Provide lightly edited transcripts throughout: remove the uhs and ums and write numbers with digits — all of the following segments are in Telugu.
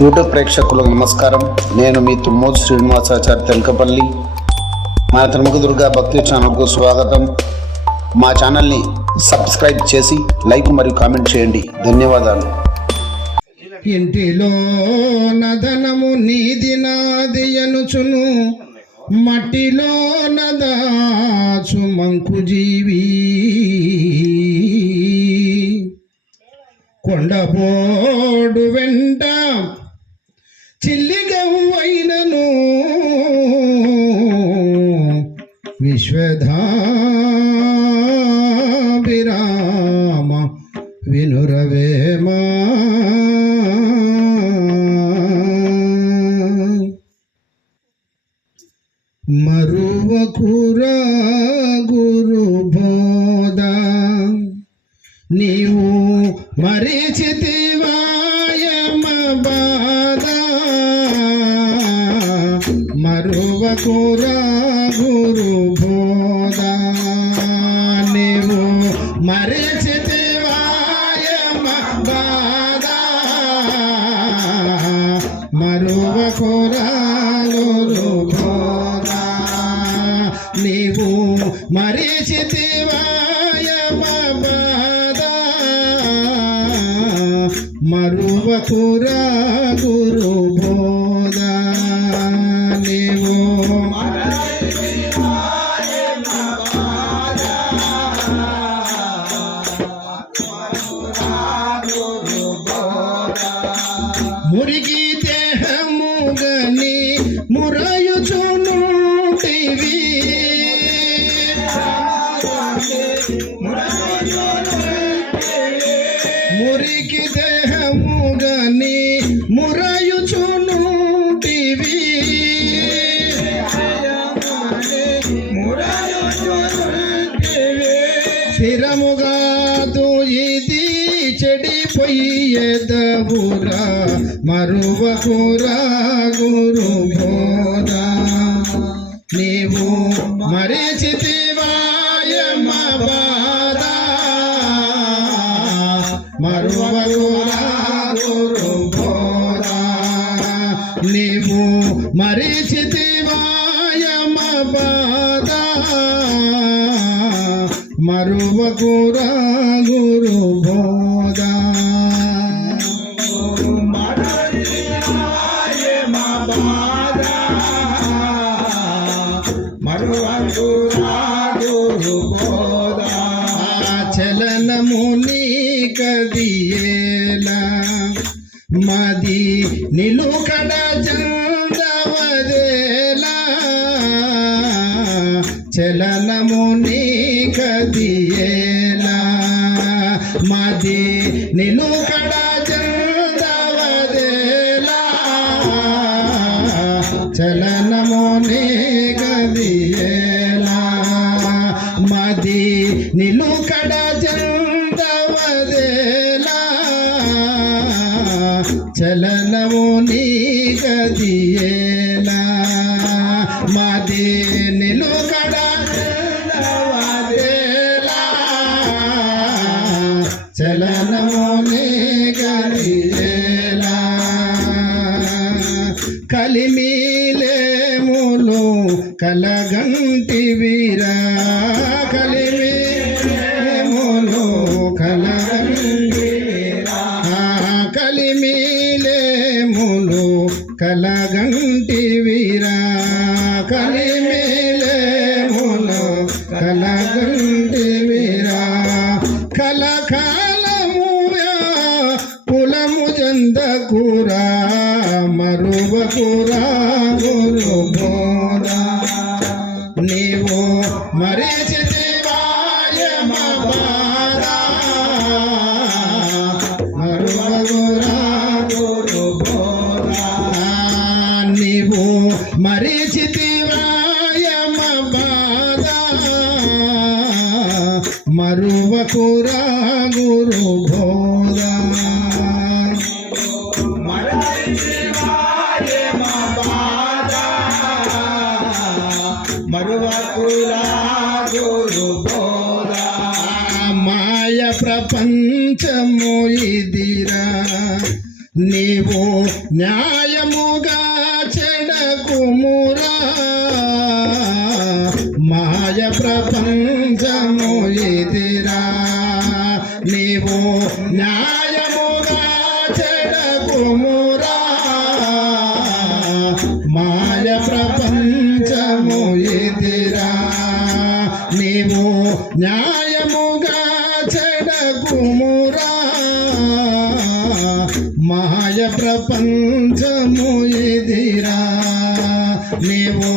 యూట్యూబ్ ప్రేక్షకులకు నమస్కారం. నేను మీ తుమ్మోజు శ్రీనివాసాచారి తెలకపల్లి. మన త్రిముఖ దుర్గా భక్తి ఛానల్కు స్వాగతం. మా ఛానల్ని సబ్స్క్రైబ్ చేసి లైక్ మరియు కామెంట్ చేయండి. ధన్యవాదాలు. ఇంటిలో నదనము నీది నాది అనుచును, మట్టిలో నదాచు మంకు జీవి. కొండపోడు వెంట చిల్లిగవ్వైనను విశ్వధాభిరామ వినురవేమా. మరువకురా గురు బోధ నీవు మరిచితివాయమ బాధ. మరువకురా గురు బోధ నీవు మరిచితివాయమ బాధ. మరువకురా గురు బోధ నీవు మరిచితివాయమ బాధ. మరువకురా గురు బోధ నీవు మురికి దేహముగని మురయుచునుటివి. మురికి దేహముగని మురయుచునుటివి. స్థిరముగాదు ఇది చెడిపోయేదవురా. మరువకురా గురు బోధ నీవు మరిచితివాయమ బాధ. మరువకురా గురు బోధ నీవు మరిచితివాయమ బాధ. మరువకురా గురు బోధ. చలనము నీ కదియేలా మది నిలుకడ చందవదేలా. చలనము నీ కదియేలా మది నిలుకడ చందవదేలా. చలనము నీ కదియేలా మది నిలుకడ చందవదేలా. చలనము నీ కదియేలా మది నిలుకడ చందవదేలా. చలనము నీ కదియేలా. కలిమిలేములు కలగంటివిరా. కలిమిలేములు కలగంటివిరా. కలిమిలేములు కలగంటివిరా. కలిమిలేములు కలగంటివిరా. కలకాలముయా కులము జందకురా. మరువకురా గురు బోధ నీవు మరిచితివాయమ బాధ. మరువకురా గురు బోధ నీవు మరిచితివాయమ బాధ. మరువకురా గురు బోధ. నీవు న్యాయముగా చెడకుమురా మాయ ప్రపంచము ఇదిరా నీవు న్యాయముగా చెడకుమురా మాయ ప్రపంచము ఇదిరా నీవు న్యాయముగా చెడకుమురా మాయ ప్రపంచము ఇదిరా నీవు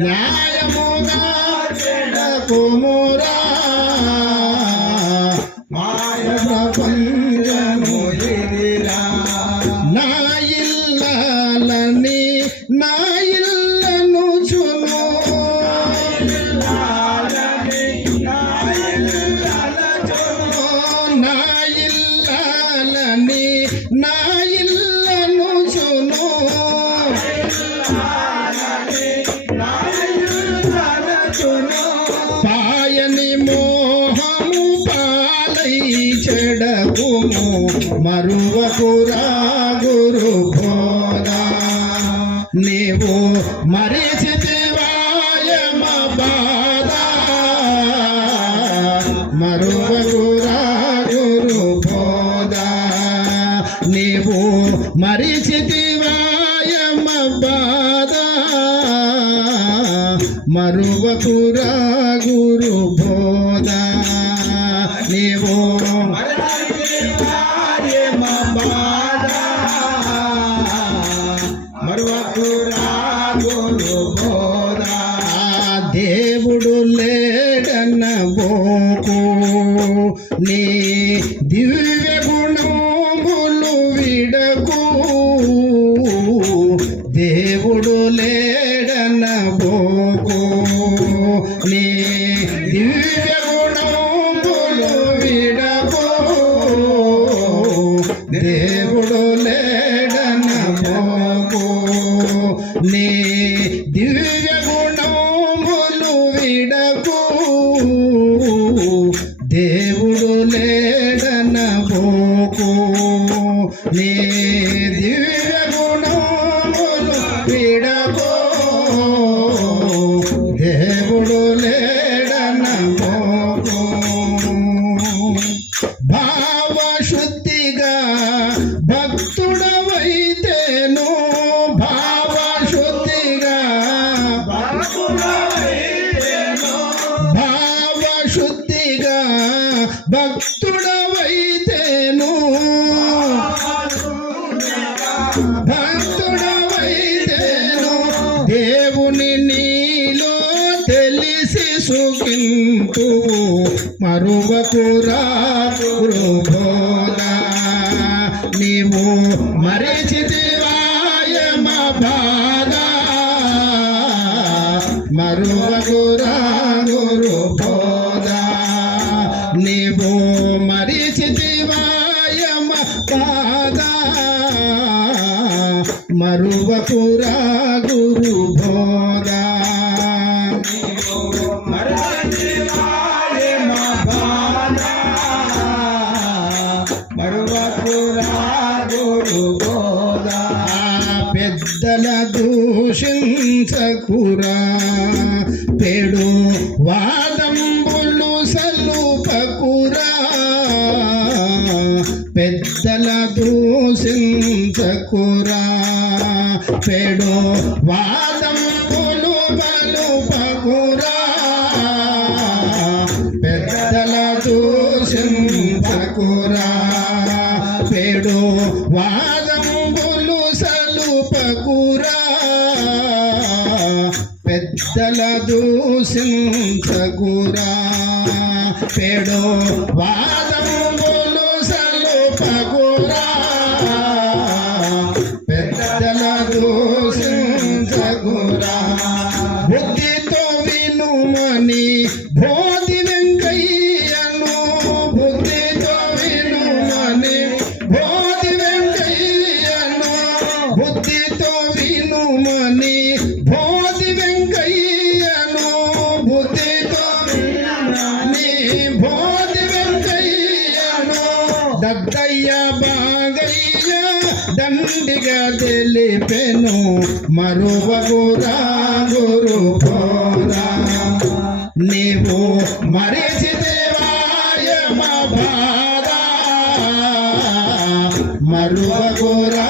న్యాయముగా చెడకుమురా మాయ ప్రపంచము ఇదిరా నా ఇల్లాలని నా ఇల్లను చును నా ఇల్లాలని నా ఇల్లను చును పాయని మోహము పాలై చెడకుము మరువకురా గురు బోధా నీవు మరిచితివాయమ బాధ మరువకురా గురు బోధా నీవు మరిచితివాయమ బాధ మరువకురా గురు బోధా నీవు దేవుడు లేడన్న బోకు నీ దివ్య గుణములు విడకు దేవుడు లేడన్న బోకు నీ దివ్య గుణములు విడకు దేవుడు లేడన్న బోకు నీ దివ్య గుణములు విడకు దేవుడు లేడన బోకు నీ దివ్య గుణములు విడకు దేవుడు లేడన బోకు భావశుద్ధిగా భక్తుడవైతేను భావశుద్ధిగా భావశుద్ధిగా భక్తుడవైతేను భక్తుడవైతేను దేవుని నీలో తెలిసి సుఖింతు మరువకురా గురు బోధా నీవు మరిచితివాయమ బాధ మరువకురా గురు బోధా నీవు మరిచితివాయమ బాధ మరువకురా గురు బోధా పెద్దల దూషించకురా పెడు వాదంబులు సలుపకురా పెద్దల దూషించకురా పెడు వాదంబులు బలుపకురా పెద్దల దూషించకురా పెడు వాదంబులు సలుపకురా పెద్దల దూషించకురా పెడు వాదంబులు సలుపకురా పెద్దల దూషించకురా బుద్ధితో వినుమని బోధి వెంకయ్యను బుద్ధితో వినుమని బోధి వెంకయ్యను బుద్ధితో వినుమని బోధి వెంకయ్యను బుద్ధితో వినుమని బోధి వెంకయ్యను దద్దయ్య బాగయ్య దండిగా తెలిపెను మరువకురా గురు బోధ నీవు మరిచితివా యమ బాధ మరువకురా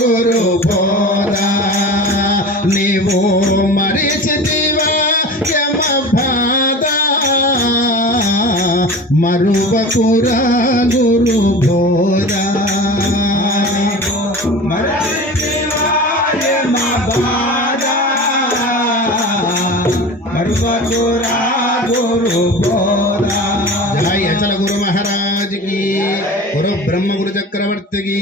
గురు బోధ నీవు మరిచితివా యమ బాధ మరువకురా గురు బోధ जय अचल गुरु महाराज की गुरु ब्रह्म गुरु चक्रवर्ती की।